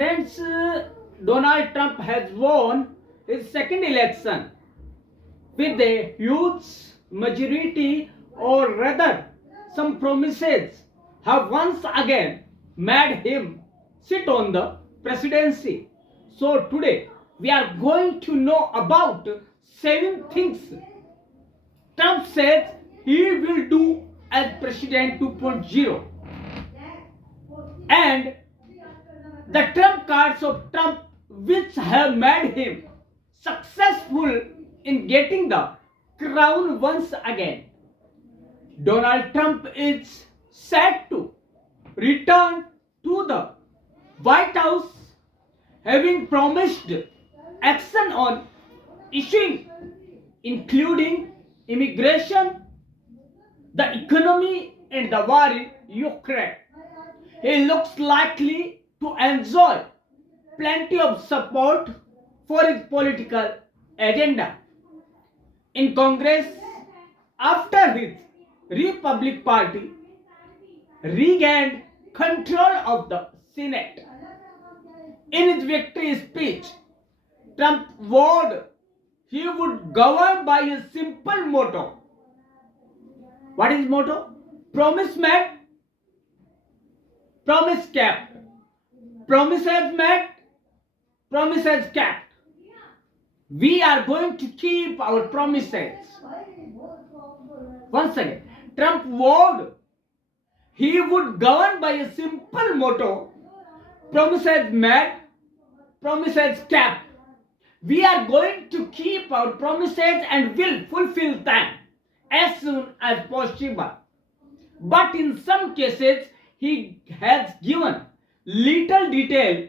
Friends, Donald Trump has won his second election with a huge majority, or rather, some promises have once again made him sit on the presidency. So, today we are going to know about 7 things Trump says he will do as President 2.0, and the trump cards of Trump which have made him successful in getting the crown once again. Donald Trump is set to return to the White House, having promised action on issues including immigration, the economy, and the war in Ukraine. He looks likely to enjoy plenty of support for his political agenda in Congress after his Republican Party regained control of the Senate. In his victory speech, Trump vowed he would govern by a simple motto. What is motto? Promise made, promise kept. Promises made, promises kept. We are going to keep our promises. Once again, Trump vowed he would govern by a simple motto: promises made, promises kept. We are going to keep our promises and will fulfill them as soon as possible. But in some cases, he has given little detail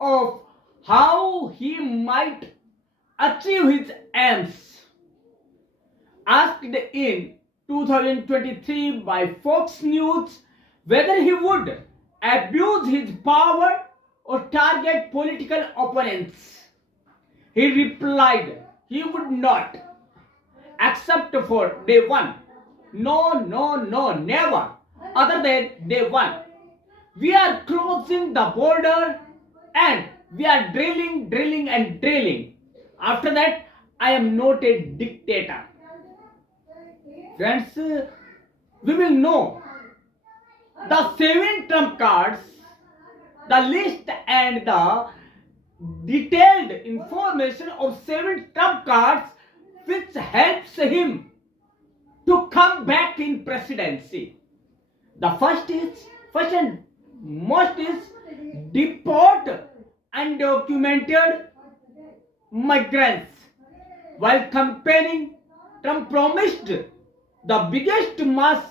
of how he might achieve his aims. Asked in 2023 by Fox News whether he would abuse his power or target political opponents, he replied he would not, except for day one. No, never. Other than day one. We are closing the border and we are drilling and drilling. After that, I am not a dictator. Friends, we will know the 7 trump cards, the list and the detailed information of 7 trump cards which helps him to come back in presidency. The first and most is deport undocumented migrants. While campaigning, Trump promised the biggest mass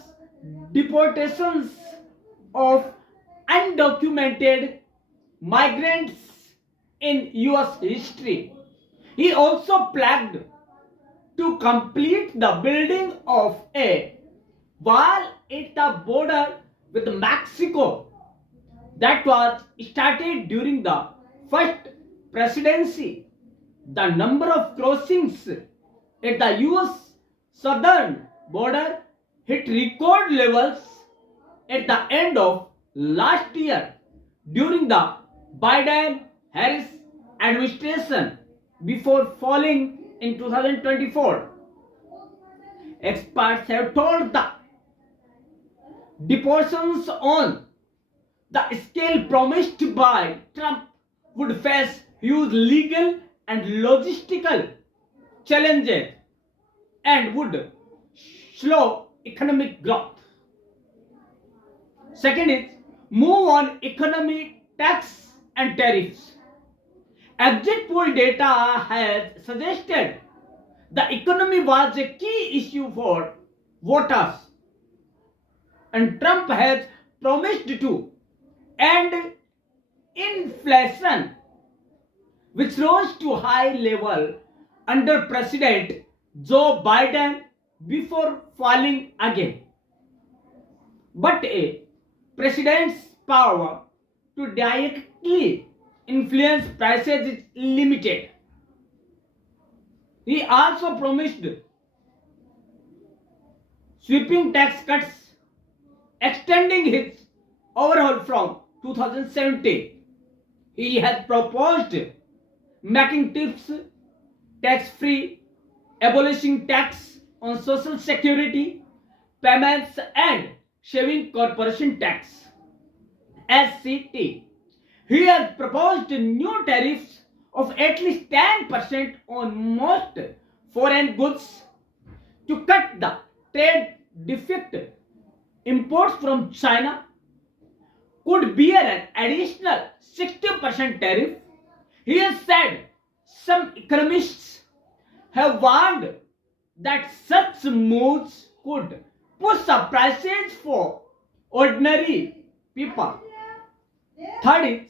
deportations of undocumented migrants in US history. He also pledged to complete the building of a wall at the border with Mexico that was started during the first presidency. The number of crossings at the US southern border hit record levels at the end of last year during the Biden-Harris administration before falling in 2024. Experts have told the deportations on the scale promised by Trump would face huge legal and logistical challenges and would slow economic growth. Second is move on economy, tax and tariffs. Exit poll data has suggested the economy was a key issue for voters, and Trump has promised to end inflation, which rose to high level under President Joe Biden before falling again. But a president's power to directly influence prices is limited. He also promised sweeping tax cuts, extending his overhaul from 2017. He has proposed making tips tax-free, abolishing tax on social security payments and shaving corporation tax. SCT. He has proposed new tariffs of at least 10% on most foreign goods to cut the trade deficit. Imports from China could bear an additional 60% tariff. He has said some economists have warned that such moves could push up prices for ordinary people. Third is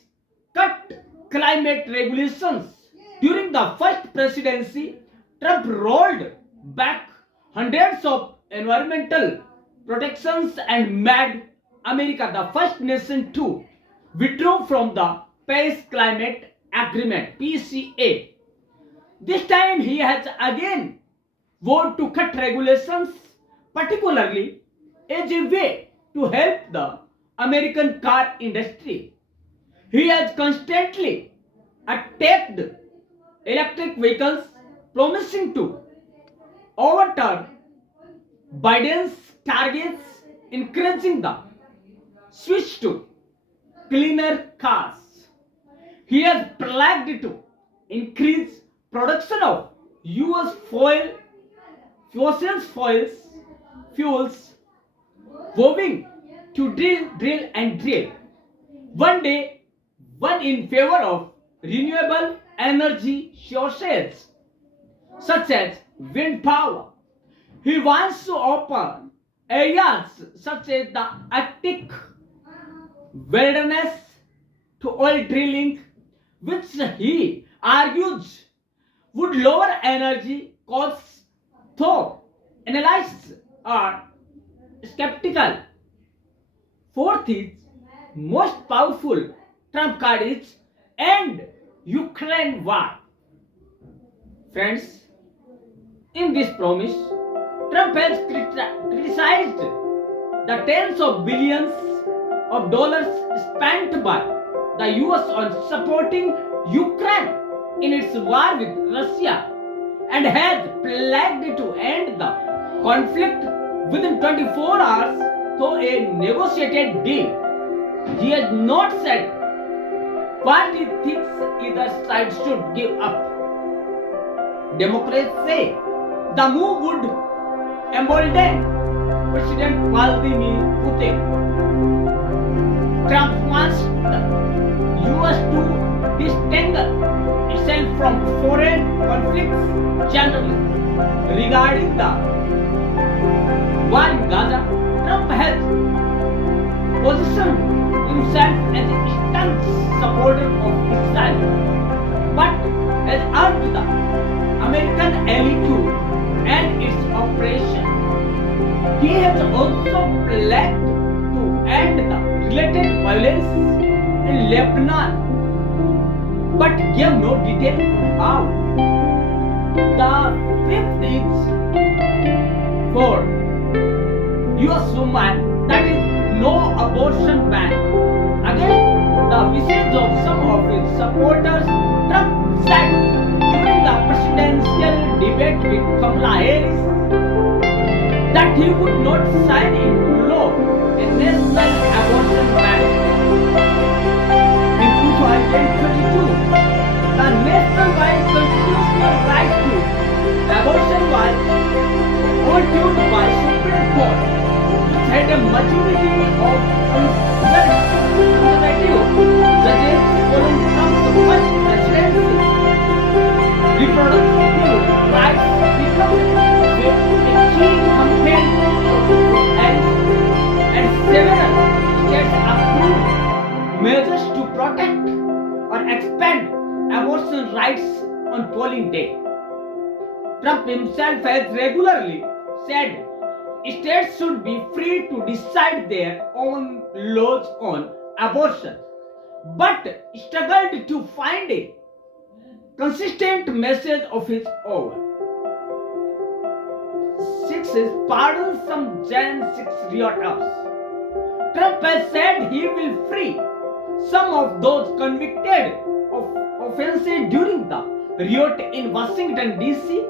cut climate regulations. During the first presidency, Trump rolled back hundreds of environmental protections and made America the first nation to withdraw from the Paris Climate Agreement (PCA). This time he has again vowed to cut regulations, particularly as a way to help the American car industry. He has constantly attacked electric vehicles, promising to overturn Biden's targets, encouraging the switch to cleaner cars. He has pledged to increase production of US fossil fuels, vowing to drill and drill. One day, one in favor of renewable energy sources such as wind power. He wants to open areas such as the Arctic wilderness to oil drilling, which he argues would lower energy costs, though analysts are skeptical. Fourth is most powerful Trump card is end Ukraine war. Friends, in this promise, Trump has criticized the tens of billions of dollars spent by the US on supporting Ukraine in its war with Russia and has pledged to end the conflict within 24 hours through a negotiated deal. He has not said what he thinks either side should give up. Democrats say the move would embolden President Vladimir Putin. Trump wants the US to distinguish itself from foreign conflicts generally. Regarding the war in Gaza, Trump has positioned himself as a staunch supporter of Israel, but has urged the American ally to end its operation. He has also pledged to end the related violence in Lebanon, but gave no detail on how. The fifth is for US women, that is no abortion ban. Against the wishes of some of his supporters, Trump said during the presidential debate with Kamala Harris that he would not sign into law a national abortion ban. In 2022, the nationwide constitutional right to abortion was overturned by Supreme Court, which had a majority of conservative judges following Trump's first presidency. Reproductive rights become a key campaign and several states approved measures to protect or expand abortion rights on polling day. Trump himself has regularly said states should be free to decide their own laws on abortion, but struggled to find a consistent message of his own. Six is pardon some Jan 6 rioters. Trump has said he will free some of those convicted of offenses during the riot in Washington DC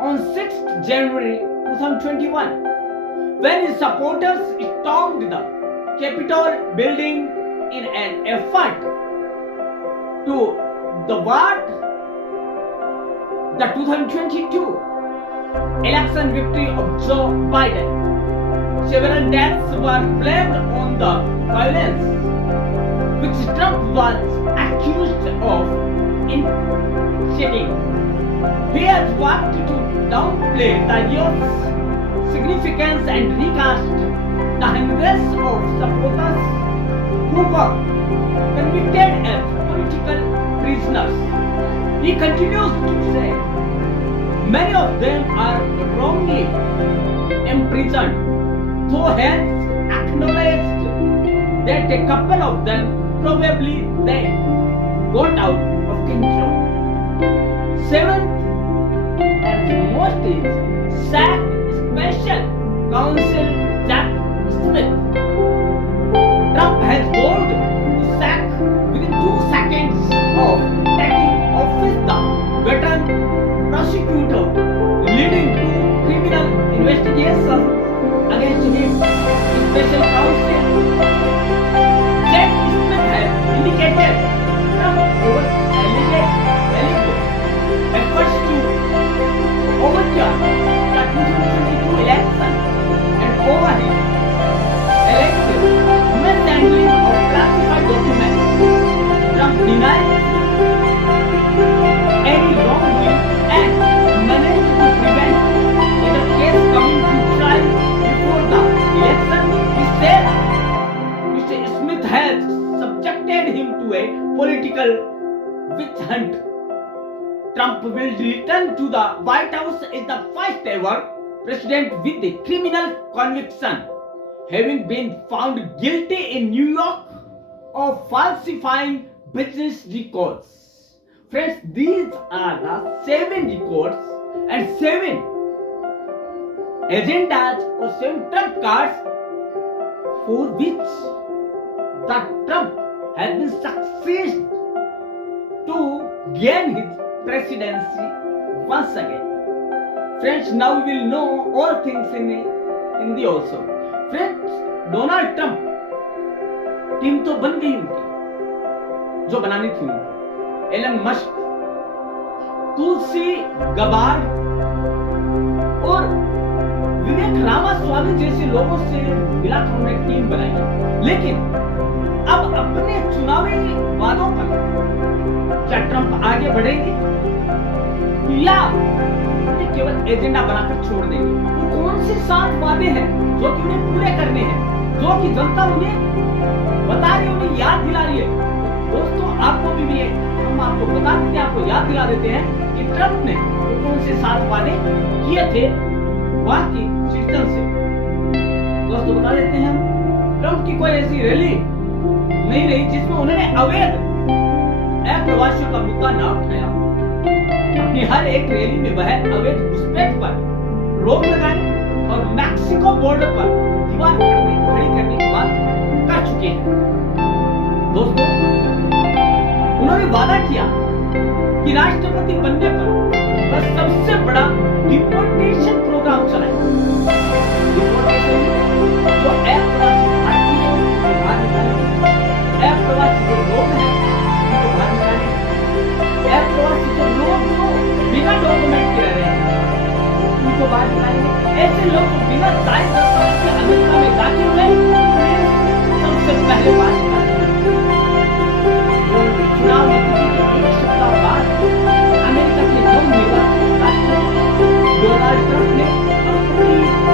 on 6th January 2021, when his supporters stormed the Capitol building in an effort to thwart the 2022 election victory of Joe Biden. Several deaths were blamed on the violence, which Trump was accused of inciting. He has worked to downplay the riot's significance and recast the hundreds of supporters who were convicted as political prisoners. He continues to say many of them are wrongly imprisoned, though has acknowledged that a couple of them probably they got out of control. Seventh and most is SAC Special Counsel Jack Smith. Trump has vowed to sack within 2 seconds of taking office the veteran prosecutor leading to criminal investigations against him. Special counsel Jack Smith has indicated Trump was alleged efforts to overturn the 2022 election and over his elective mishandling of classified documents. Trump denies any wrongdoing and managed to prevent the case coming to trial before the election. He said Mr. Smith has subjected him to a political witch hunt. Trump will return to the White House as the first ever president with a criminal conviction, having been found guilty in New York of falsifying business records. Friends, these are the 7 records and 7 agendas or 7 Trump cards for which the Trump has been succeeded to gain his presidency once again. Friends, now we will know all things in Hindi also. Friends, Donald Trump team तो बन गई उनकी जो बनानी थी उनको। Elon Musk, तुलसी Gabbard और विवेक रामास्वामी जैसे लोगों से मिलाकर उन्होंने टीम बनाई। लेकिन अब अपने चुनावी वादों पर क्या ट्रंप आगे बढ़ेंगे या उन्हें केवल एजेंडा बनाकर छोड़ देंगे? वो कौन से 7 वादे हैं जो कि उन्हें पूरे करने हैं, जो कि जनता उन्हें बता रही है, उन्हें याद दिला रही है? दोस्तों, आपको भी मिले, हम आपको बता देते हैं, आपको याद दिला देते हैं कि ट्रंप ने वो कौन से 7 वादे किए थे वहां की सिटीजन से। दोस्तों, बता देते हैं हम, ट्रंप की कोई ऐसी रैली नहीं रही जिसमें उन्होंने अवैध अप्रवासियों का मुद्दा ना उठाया। अपनी हर एक रैली में वह अवैध घुसपैठ पर रोक लगाई और मैक्सिको बॉर्डर पर दीवार खड़ी करने की बात कर चुके हैं। दोस्तों, उन्होंने वादा किया कि राष्ट्रपति बनने पर वह सबसे बड़ा डिपोर्टेशन प्रोग्राम चलाएंगे। डिपोर्टेशन जो अप्रवासी भारतीय हैं बाहर निकालेंगे, अप्रवासी जो लोग हैं उनको बाहर निकालेंगे, अप्रवासी जो लोग जो बिना डॉक्यूमेंट के रह रहे हैं उनको बाहर निकालेंगे। ऐसे लोग जो बिना जायज दस्तावेज के अमेरिका में दाखिल हुए सबसे पहले बात निकालेंगे। चुनाव नतीजे के 1 सप्ताह बाद अमेरिका के नवनिर्वाचित राष्ट्रपति डोनाल्ड ट्रंप ने अपनी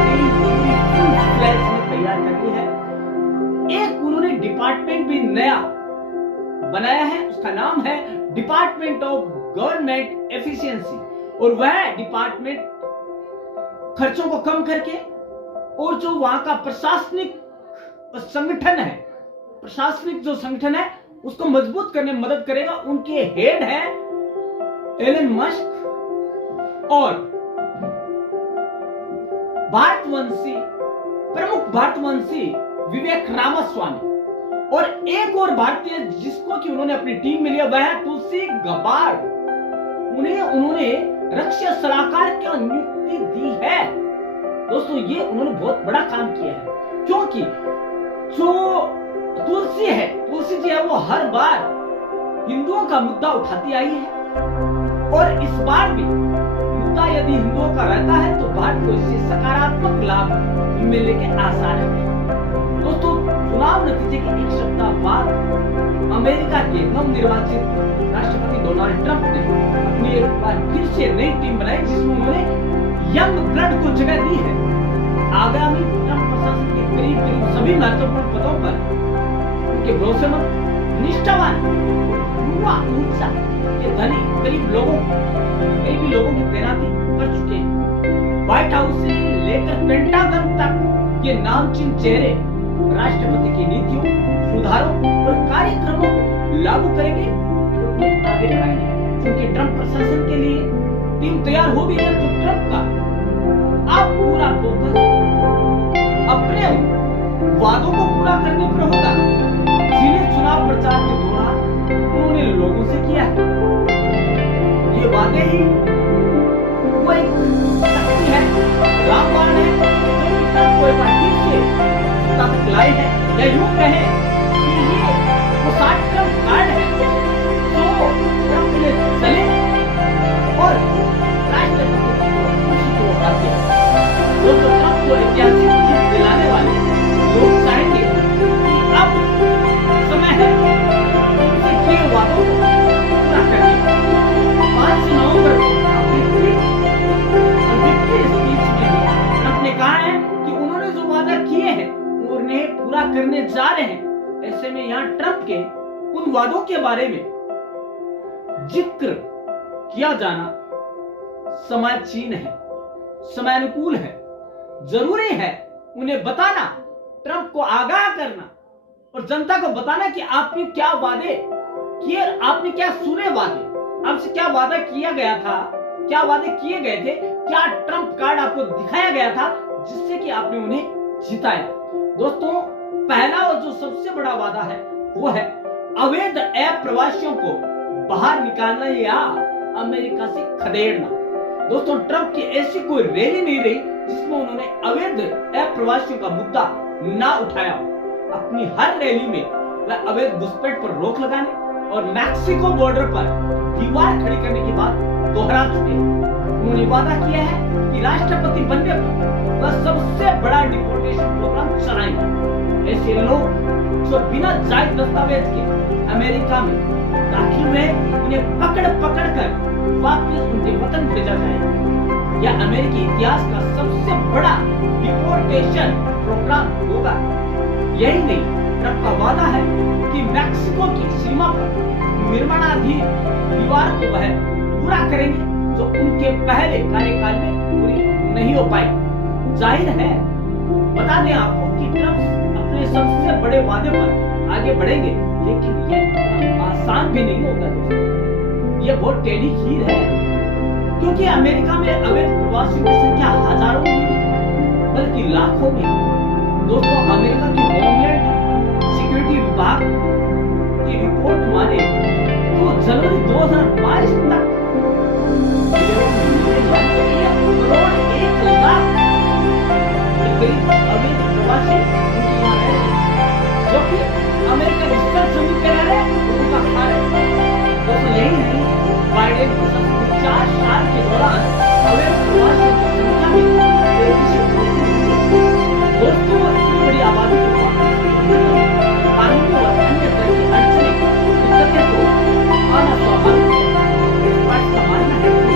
टीम पूरी फुल फ्लैज में तैयार कर ली है। एक उन्होंने डिपार्टमेंट भी नया बनाया है, उसका नाम है डिपार्टमेंट ऑफ गवर्नमेंट एफिशिएंसी, और वह डिपार्टमेंट खर्चों को कम करके और जो वहां का प्रशासनिक संगठन है, प्रशासनिक जो संगठन है उसको मजबूत करने में मदद करेगा। उनके हेड है एलन मस्क और भारतवंशी, प्रमुख भारतवंशी विवेक रामास्वामी, और एक और भारतीय जिसको कि उन्होंने अपनी टीम में लिया वह है तुलसी गबार्ड। उन्होंने रक्षा सलाहकार की नियुक्ति दी है। दोस्तों ये उन्होंने बहुत बड़ा काम किया है, क्योंकि जो तुलसी जी है वो हर बार हिंदुओं का मुद्दा उठाती आई है, और इस बार भी मुद्दा यदि हिंदुओं का रहता है तो भारत को इससे सकारात्मक लाभ मिलने के आसार है। दोस्तों चुनाव नतीजे के एक सप्ताह बाद अमेरिका के नवनिर्वाचित राष्ट्रपति डोनाल्ड ट्रंप ने अपनी एक बार फिर से नई टीम बनाई, जिसमें उन्होंने यंग ब्लड को जगह दी है। आगामी ट्रंप प्रशासन के करीब सभी महत्वपूर्ण पदों पर उनके भरोसेमंद, निष्ठावान, युवा ऊर्जा के धनी करीबी लोगों की तैनाती कर चुके हैं। व्हाइट हाउस से लेकर पेंटागन तक ये नामचीन चेहरे राष्ट्रपति की नीतियों, सुधारों और कार्यक्रमों को लागू करेंगे और उन्हें आगे बढ़ाएंगे। क्योंकि ट्रंप प्रशासन के लिए टीम तैयार हो गई है, तो ट्रंप का अब पूरा फोकस अपने वादों को पूरा करने पर होगा, जिन्हें चुनाव प्रचार के दौरान उन्होंने लोगों से किया है। ये वादे ही वो एक शक्ति है, रामबाण है, जो कि ट्रंप को एक बार फिर से तक लाए हैं, या यूं कहें कि ये वो 60 ट्रंप कार्ड है जो ट्रंप ने चले और राष्ट्रपति को खुशी को उठा दिया। दोस्तों ट्रंप को ऐतिहासिक जीत दिलाने वाले लोग चाहेंगे कि अब समय है उनसे किए वादों को पूरा करने। 5 नवंबर को अपनी विक्ट्री स्पीच में ट्रंप ने कहा है कि उन्होंने जो वादा किए हैं उन्हें पूरा करने जा रहे हैं। ऐसे में यहां ट्रंप के उन वादों के बारे में जिक्र किया जाना समाचीन है, समयानुकूल है, जरूरी है उन्हें बताना, ट्रंप को आगाह करना और जनता को बताना कि आपने क्या वादे किए, आपने क्या सुने वादे, आपसे क्या वादा किया गया था, क्या वादे किए गए थे, क्या ट्रंप कार्ड आपको दिखाया गया था जिससे कि आपने उन्हें जिताया। दोस्तों पहला और जो सबसे बड़ा वादा है वो है अवैध प्रवासियों को बाहर निकालना या अमेरिका से खदेड़ना। दोस्तों ट्रंप की ऐसी कोई रैली नहीं रही जिसमें उन्होंने अवैध प्रवासियों का मुद्दा ना उठाया। अपनी हर रैली में वह अवैध घुसपैठ पर रोक लगाने और मैक्सिको बॉर्डर पर दीवार खड़ी करने की बात दोहरा चुके हैं। उन्होंने वादा किया है कि राष्ट्रपति बनने पर वह सबसे बड़ा डिपोर्टेशन प्रोग्राम चलाएंगे। ऐसे लोग जो बिना जायज दस्तावेज के अमेरिका में दाखिल हुए उन्हें पकड़ कर वापस उनके वतन भेजा जाएगा। यह अमेरिकी इतिहास का सबसे बड़ा डिपोर्टेशन प्रोग्राम होगा। यही नहीं, ट्रंप का वादा है कि मैक्सिको की सीमा पर निर्माणाधीन दीवार को वह पूरा करेंगे जो उनके पहले कार्यकाल में पूरी नहीं हो पाई। जाहिर है, बता दें आपको कि ट्रंप अपने सबसे बड़े वादे पर आगे बढ़ेंगे, लेकिन यह आसान भी नहीं होगा दोस्तों। यह बहुत टेढ़ी खीर है, क्योंकि अमेरिका में अवैध प्रवासियों की संख्या हजारों में बल्कि लाखों में। दोस्तों अमेरिका की होमलैंड सिक्योरिटी विभाग की रिपोर्ट माने तो जनवरी 2022 तक 1 लाख अवैध प्रवासी उनके यहाँ रह रहे, जो कि अमेरिका की सर्च जमीन पे रह रहे उनका खा रहे। दोस्तों यही नहीं, बाइडेन प्रशासन के 4 साल के दौरान अवैध प्रवासियों की संख्या में तेजी से बढ़ोतरी हुई। दोस्तों इतनी बड़ी आबादी को कानूनी और अन्य तरह की अड़चनें दिक्कतें तो आना स्वाभाविक है। एक्सपर्ट्स का मानना है कि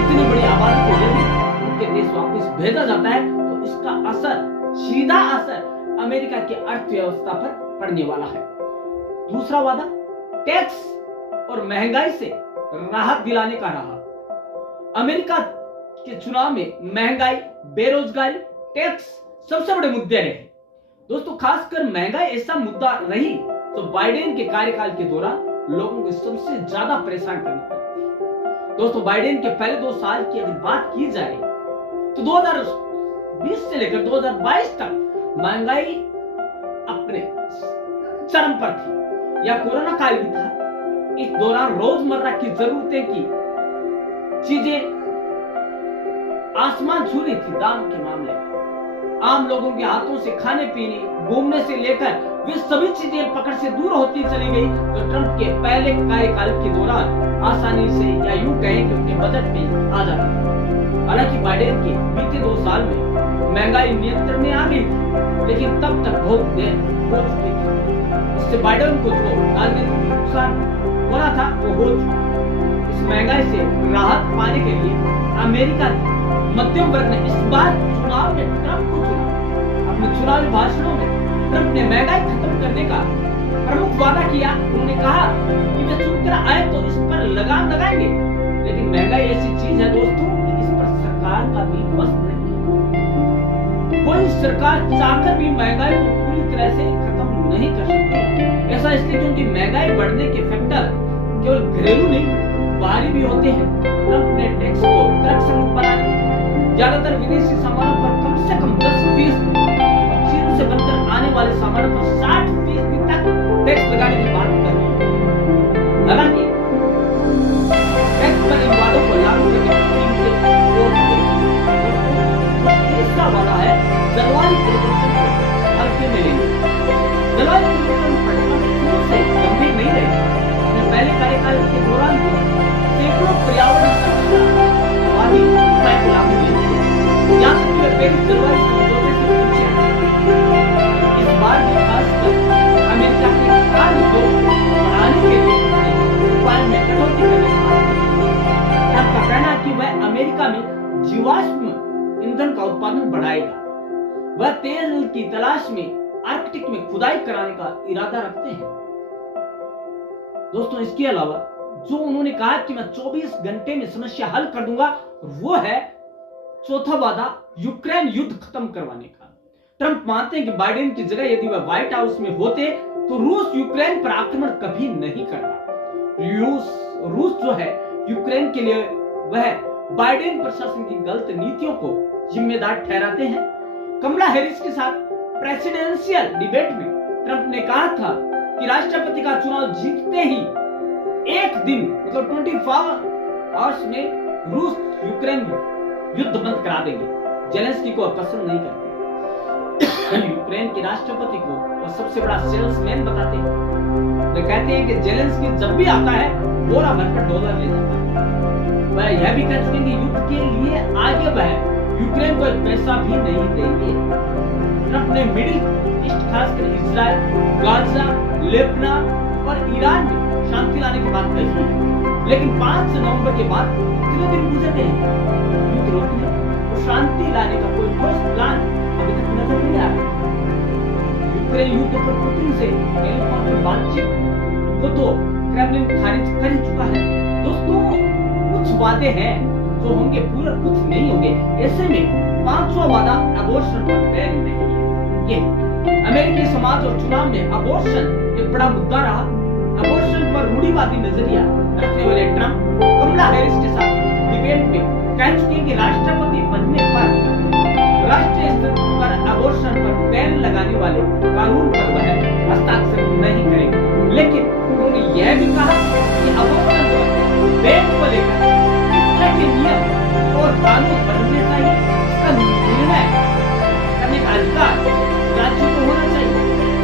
इतनी बड़ी आबादी को यदि उनके देश वापस भेजा जाता है तो इसका असर, सीधा असर अमेरिका की अर्थव्यवस्था पर पड़ने वाला है। दूसरा वादा टैक्स और महंगाई से राहत दिलाने का रहा। अमेरिका के चुनाव में महंगाई, बेरोजगारी, टैक्स सबसे बड़े मुद्दे रहे। दोस्तों खासकर महंगाई ऐसा मुद्दा रही तो बाइडेन के कार्यकाल के दौरान लोगों को सबसे ज्यादा परेशान करनी पड़ी। दोस्तों बाइडेन के पहले 2 साल की अगर बात की जाए तो 2020 से लेकर 2022 तक महंगाई अपने चरम पर थी। यह कोरोना काल भी था। इस दौरान रोजमर्रा की जरूरतें की चीजें आसमान छू रही थी। दाम के मामले में आम लोगों के हाथों से खाने पीने घूमने से लेकर वे सभी चीजें पकड़ से दूर होती चली गई जो ट्रंप के पहले कार्यकाल के दौरान आसानी से या यूं कहें कि उनके बजट में आ जाती थी। हालांकि बाइडेन के बीते 2 साल में महंगाई नियंत्रण में आ गई थी, लेकिन तब तक बहुत देर हो चुकी थी। इससे बाइडेन को जो राजनीतिक नुकसान होना था वो हो चुका। इस महंगाई से राहत पाने के लिए अमेरिका मध्यम वर्ग ने इस बार चुनाव में ट्रंप को चुना। अपने चुनावी भाषणों में ट्रंप ने महंगाई खत्म करने का प्रमुख वादा किया। उन्होंने कहा कि वे चुनकर आए तो इस पर लगाम लगाएंगे, लेकिन महंगाई ऐसी चीज है दोस्तों कि इस पर सरकार का भी बस नहीं है। कोई सरकार चाहकर भी महंगाई को पूरी तरह से खत्म नहीं कर सकती। ऐसा इसलिए क्योंकि महंगाई बढ़ने के फैक्टर केवल घरेलू नहीं बाहरी भी होते हैं। ट्रंप ने टैक्स को तर्कसंगत बना दिया। ज्यादातर विदेशी सामानों पर कम से कम 10% और चीन से बनकर आने वाले सामानों पर 60% तक टैक्स लगाने की बात कर रही है। हालांकि टैक्स पर इन वादों को लागू करने की कीमतें तीसरा वादा है जलवायु परिवर्तन को हल्के में लेंगे। जलवायु परिवर्तन घटना शुरू से गंभीर नहीं रही। अपने पहले कार्यकाल के दौरान सैकड़ों पर्यावरण संरक्षणवादी उपाय को लागू किए। यहाँ तक कि वे पेरिस जलवायु समझौते से पीछे। इस बार भी खासकर अमेरिका के कार उद्योग को बढ़ाने के लिए उपाय में कटौती करने की बात की। ट्रंप का कहना है कि वह अमेरिका में जीवाश्म ईंधन का उत्पादन बढ़ाएगा। वह तेल की तलाश में आर्कटिक में खुदाई कराने का इरादा रखते हैं। दोस्तों, इसके अलावा जो उन्होंने कहा कि मैं 24 घंटे में समस्या हल कर दूंगा, वो है चौथा वादा यूक्रेन युद्ध खत्म करवाने का। ट्रंप मानते हैं कि बाइडेन की जगह यदि वह व्हाइट हाउस में होते तो रूस यूक्रेन पर आक्रमण कभी नहीं करता। रूस जो है यूक्रेन के लिए वह बाइडेन प्रशासन की गलत नीतियों को जिम्मेदार ठहराते हैं। कमला हैरिस के साथ प्रेसिडेंशियल डिबेट में ट्रंप ने कहा था कि राष्ट्रपति का चुनाव जीतते ही एक दिन मतलब 24 आवर्स में रूस यूक्रेन युद्ध बंद करा देंगे। जेलेंस्की को पसंद नहीं करते। यूक्रेन के राष्ट्रपति को वो सबसे बड़ा सेल्समैन बताते हैं। वे कहते हैं कि जेलेंस्की जब भी आता है बोरा भरकर डॉलर ले जाता है। वह यह भी कह चुके हैं कि युद्ध के लिए आगे वह यूक्रेन को पैसा भी नहीं देंगे। ट्रंप ने मिडिल ईस्ट खासकर इजराइल, गाजा, लेबनान और ईरान में शांति लाने की बात कही है, लेकिन 5 नवंबर के बाद कितने दिन गुजर गए युद्ध रोकने और शांति लाने का कोई ठोस प्लान अभी तक नजर नहीं आ रहा। यूक्रेन युद्ध पर पुतिन से टेलीफोन पर बातचीत को तो क्रेमलिन खारिज कर ही चुका है। दोस्तों, कुछ वादे हैं जो होंगे पूरे, कुछ नहीं होंगे। ऐसे में 5वां वादा अबॉर्शन पर बैन नहीं है। ये अमेरिकी समाज और चुनाव में अबॉर्शन एक बड़ा मुद्दा रहा। अबॉर्शन पर रूढ़िवादी नजरिया रखने वाले ट्रंप कमला हैरिस के साथ डिबेट में कह चुके हैं कि राष्ट्रपति बनने पर राष्ट्रीय स्तर पर अबॉर्शन पर बैन लगाने वाले कानून पर वह हस्ताक्षर नहीं करेंगे। लेकिन उन्होंने यह भी कहा कि अबॉर्शन पर बैन को लेकर इस तरह के नियम और कानून बनने चाहिए, इसका निर्णय करने का अधिकार राज्यों को होना चाहिए।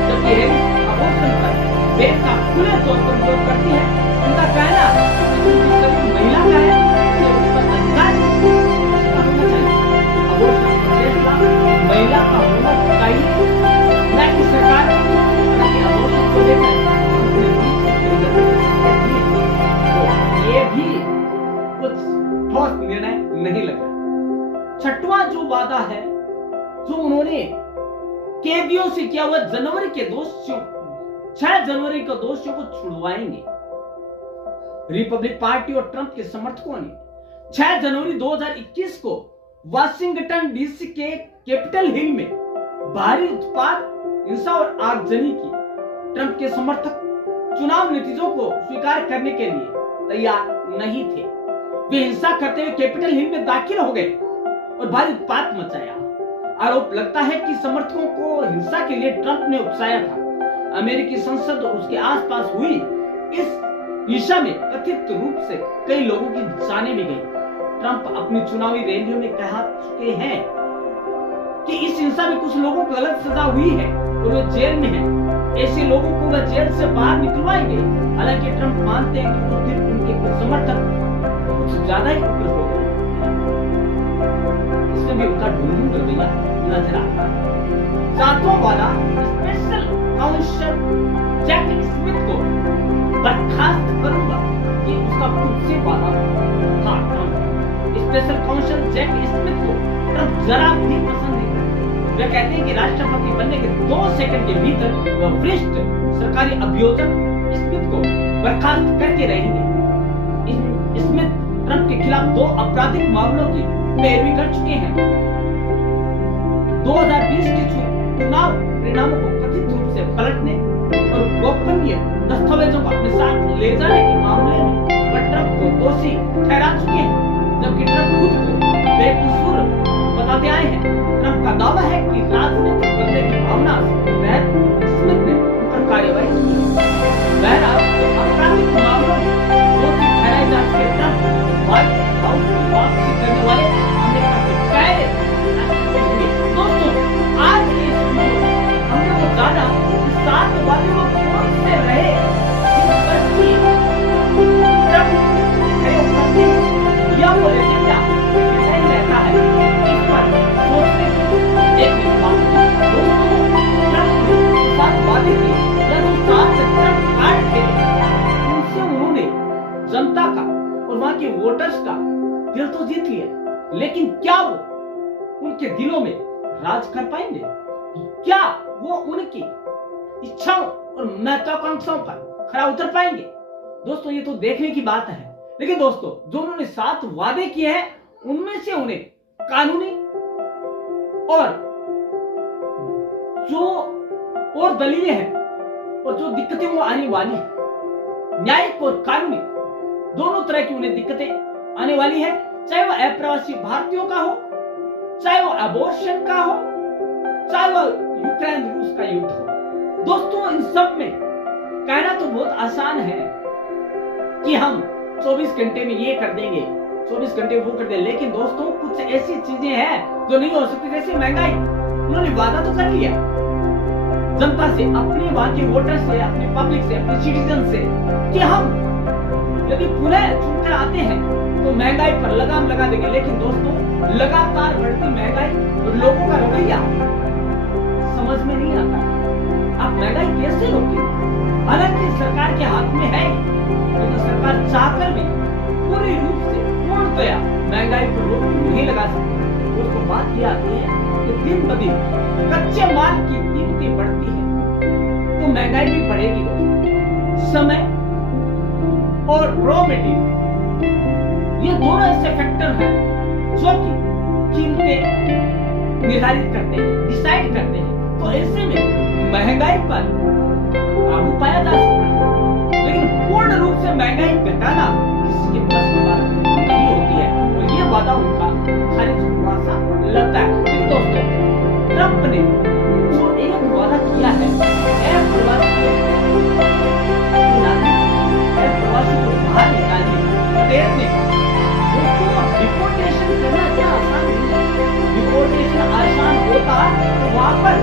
जबकि हैरिस अबॉर्शन पर बैन का खुले तौर पर विरोध करती है। उनका कहना है कि शरीर महिला का है, उस पर अधिकार उसका होना चाहिए। अबॉर्शन का फैसला महिला का होना चाहिए, न कि सरकार का। अबॉर्शन को लेकर तो ये भी कुछ ठोस निर्णय नहीं लग रहा। 6वां जो वादा है जो उन्होंने कैदियों से किया हुआ, जनवरी के दोषियों 6 जनवरी को दोषियों को छुड़वाएंगे। रिपब्लिक पार्टी और ट्रंप के समर्थकों ने 6 जनवरी 2021 को वाशिंगटन डीसी के कैपिटल हिल में भारी उत्पात, हिंसा और आगजनी की। ट्रंप के समर्थक चुनाव नतीजों को स्वीकार करने के लिए तैयार नहीं थे। वे हिंसा करते हुए कैपिटल हिल में दाखिल हो गए और भारी उत्पात मचाया। आरोप लगता है कि समर्थकों को हिंसा के लिए ट्रंप ने उकसाया था। अमेरिकी संसद और उसके आसपास हुई, इस दिशा में कथित रूप से कई लोगों की जानें भी गई। ट्रंप अपनी चुनावी रैलियों में कह चुके हैं कि इस हिंसा में कुछ लोगों को गलत सजा हुई है और वे जेल में हैं। ऐसे लोगों को वह जेल से बाहर निकलवाएंगे। हालांकि ट्रंप मानते हैं कि उस दिन उनके कुछ समर्थक कुछ ज्यादा ही उग्र हो गए। इसमें भी उनका ढूंढ रवैया नजर आता है। सातवां वादा, स्पेशल काउंसिल जैक स्मिथ को बर्खास्त करूंगा, ये उसका खुद से वादा था। स्पेशल काउंसिल जैक स्मिथ को ट्रंप जरा भी पसंद नहीं करते। वे कहते हैं कि राष्ट्रपति बनने के 2 सेकंड के भीतर वह वरिष्ठ सरकारी अभियोजक स्मिथ को बर्खास्त करके रहेंगे। स्मिथ ट्रंप के खिलाफ 2 आपराधिक मामलों की पैरवी कर चुके हैं। 2020 के चुनाव परिणामों को कथित रूप से पलटने और गोपनीय दस्तावेजों को अपने साथ ले जाने के मामले में वह ट्रंप को दोषी ठहरा चुके हैं, जबकि ट्रंप खुद को बेकसूर बताते आए हैं। ट्रंप का दावा है कि राजनीतिक बदले की भावना से स्मिथ ने उन पर कार्रवाई की है। बहरहाल आपराधिक मामलों में दोषी ठहराए जा चुके ट्रंप व्हाइट हाउस में वापसी करने वाले अमेरिका के पहले राष्ट्रपति होंगे। दोस्तों, आज के इस वीडियो में हमने वो जाना कि 7 वादे वो कौन से रहे जिन पर कि ट्रंप प्रयोग करते हैं, या वो एजेंडा नहीं रहता है। इस पर सोचने की एक बात है। दोस्तों, ट्रंप ने 7 वादे किए या जो 7 ट्रंप कार्ड थे, उनसे उन्होंने जनता का और वहां के वोटर्स का दिल तो जीत लिया, लेकिन क्या वो उनके दिलों में राज कर पाएंगे? क्या वो उनकी इच्छाओं और महत्वाकांक्षाओं पर खरा उतर पाएंगे? दोस्तों, ये तो देखने की बात है। लेकिन दोस्तों, जो उन्होंने 7 वादे किए हैं, उनमें से उन्हें कानूनी और जो और दलीलें हैं और जो दिक्कतें वो आने वाली है, न्यायिक और कानूनी दोनों तरह की उन्हें दिक्कतें आने वाली है। चाहे वो अप्रवासी भारतीयों का हो, चाहे वो अबॉर्शन का हो, चाहे वो यूक्रेन रूस का युद्ध हो। दोस्तों, इन सब में कहना तो बहुत आसान है कि हम 24 घंटे में ये कर देंगे, 24 घंटे वो कर देंगे, लेकिन दोस्तों कुछ ऐसी चीजें हैं जो नहीं हो सकती, जैसे महंगाई। उन्होंने वादा तो कर लिया जनता से, अपने वहां के वोटर से, अपने पब्लिक से, अपने सिटीजन से कि हम यदि पुनः चुनकर आते हैं तो महंगाई पर लगाम लगा देंगे। लेकिन दोस्तों, लगातार बढ़ती महंगाई और लोगों का रवैया समझ में नहीं आता। आप महंगाई कैसे रोकेंगे? हालांकि सरकार के हाथ में है, लेकिन सरकार चाहकर भी पूरी रूप से पूर्णतया महंगाई पर रोक नहीं लगा सकती। दोस्तों, बात यह आती है कि दिन ब दिन कच्चे माल की कीमतें बढ़ती है तो महंगाई भी बढ़ेगी। दोस्तों, समय और रॉ मटेरियल, ये दोनों ऐसे फैक्टर हैं जो कि कीमतें निर्धारित करते हैं, डिसाइड करते हैं। तो ऐसे में महंगाई पर काबू पाया जा सकता है, लेकिन पूर्ण रूप से महंगाई घटाना किसी के बस की बात नहीं होती है, और ये वादा उनका खारिज हुआ सा लगता है। लेकिन दोस्तों, ट्रंप ने जो एक वादा किया है, प्रवासी को बाहर निकालने खदेड़ने का, दोस्तों डिपोर्टेशन करना क्या आसान नहीं है। डिपोर्टेशन आसान होता तो वहां पर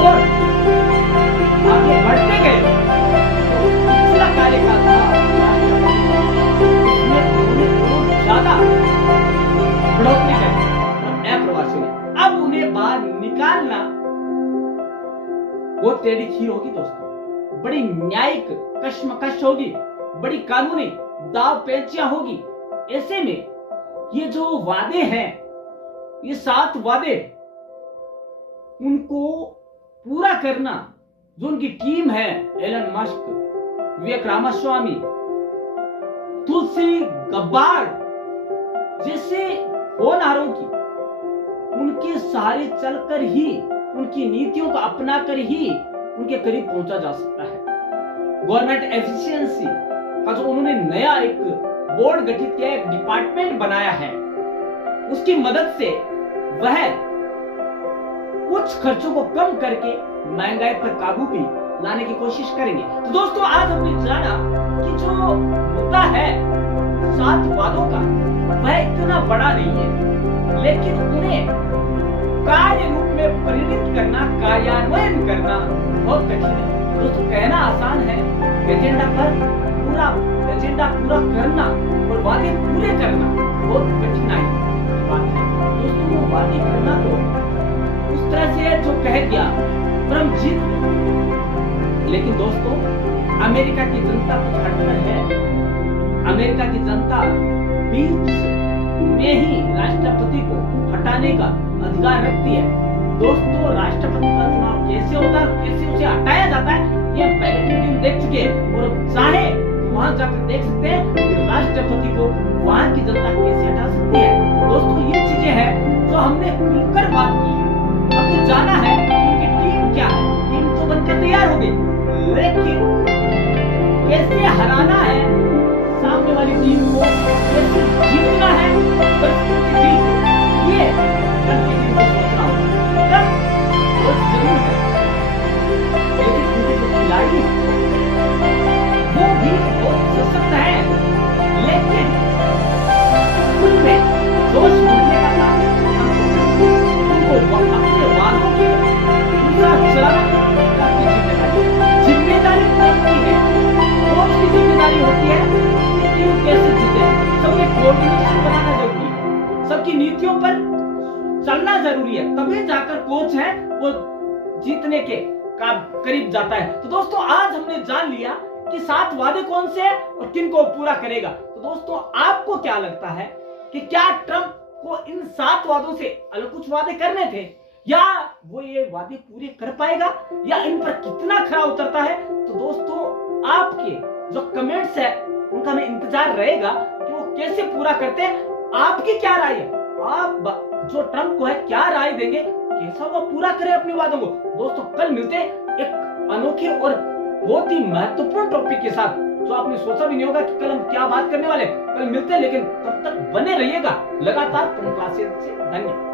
और आगे बढ़ते गए तो पिछला कार्यकाल था, उसमें ज्यादा बढ़ोतरी करी अप्रवासियों ने। अब उन्हें बाहर निकालना वो टेढ़ी खीर होगी दोस्तों, बड़ी न्यायिक कश्मकश होगी, बड़ी कानूनी दाव पेचियां होगी। ऐसे में ये जो वादे हैं, ये 7 वादे, उनको पूरा करना जो उनकी टीम है, एलन मस्क, विवेक रामास्वामी, तुलसी गब्बार्ड जैसे होनहारों की, उनके सहारे चलकर ही, उनकी नीतियों को अपनाकर ही उनके करीब पहुंचा जा सकता है। गवर्नमेंट एफिशिएंसी का जो उन्होंने नया एक बोर्ड गठित किया, एक डिपार्टमेंट बनाया है, उसकी मदद से वह कुछ खर्चों को कम करके महंगाई पर काबू भी लाने की कोशिश करेंगे। तो दोस्तों आज हमने जाना कि जो मुद्दा है 7 वादों का वह इतना बड़ा नहीं है, लेकिन उन्हें कार्य रूप में परिणत करना, कार्यान्वयन करना बहुत कठिन है। दोस्तों कहना आसान है, एजेंडा पूरा करना और वादे पूरे करना बहुत कठिनाई की बात है। दोस्तों वो वादे करना तो उस तरह से है जो कह दिया पर हम जीत गए। लेकिन दोस्तों अमेरिका की जनता कुछ हटकर है। अमेरिका की जनता बीच में ही राष्ट्रपति को हटाने का अधिकार रखती है। दोस्तों राष्ट्रपति का चुनाव कैसे होता है, कैसे उसे हटाया जाता है, ये हम पहले की वीडियो में देख चुके हैं और चाहे तो वहां जाकर देख सकते हैं कि राष्ट्रपति को वहां की जनता कैसे हटा सकती है। दोस्तों ये चीजें हैं जो हमने खुलकर बात की है। हमको जाना है उनकी टीम क्या है। टीम तो बनकर तैयार हो गई, लेकिन कैसे हराना है सामने वाली टीम को, कैसे जीतना है परिस्थिति भी, ये कल की टीम को सोचना होगा। तब बहुत जरूर है, लेकिन उनके जो खिलाड़ी हैं वो भी बहुत सशक्त है, लेकिन उनमें जोश भरने का काम उनको अपने वादों के अनुसार चलाना जिम्मेदारी उनकी है। कोच की जिम्मेदारी होती है कि टीम कैसे जीते, सबके कोऑर्डिनेशन बनाना जरूरी है, सबकी नीतियों पर चलना जरूरी है, तभी जाकर कोच है वो जीतने के करीब जाता है। तो दोस्तों आज हमने जान लिया कि 7 वादे कौन से हैं और किन को पूरा करेगा। तो दोस्तों आपको क्या लगता है कि क्या ट्रंप को इन 7 वादों से अलग कुछ वादे करने थे, या वो ये वादे पूरे कर पाएगा, या इन पर कितना खरा उतरता है? तो दोस्तों आपके जो कमेंट्स है उनका हमें इंतजार रहेगा कि वो कैसे पूरा करते हैं। आपकी क्या राय है, आप जो ट्रंप को है क्या राय देंगे, कैसा वो पूरा करे अपने वादों को? दोस्तों कल मिलते हैं एक अनोखे और बहुत ही महत्वपूर्ण टॉपिक के साथ, जो आपने सोचा भी नहीं होगा कि कल हम क्या बात करने वाले। कल मिलते हैं, लेकिन तब तक बने रहिएगा लगातार क्लासेस से। धन्यवाद।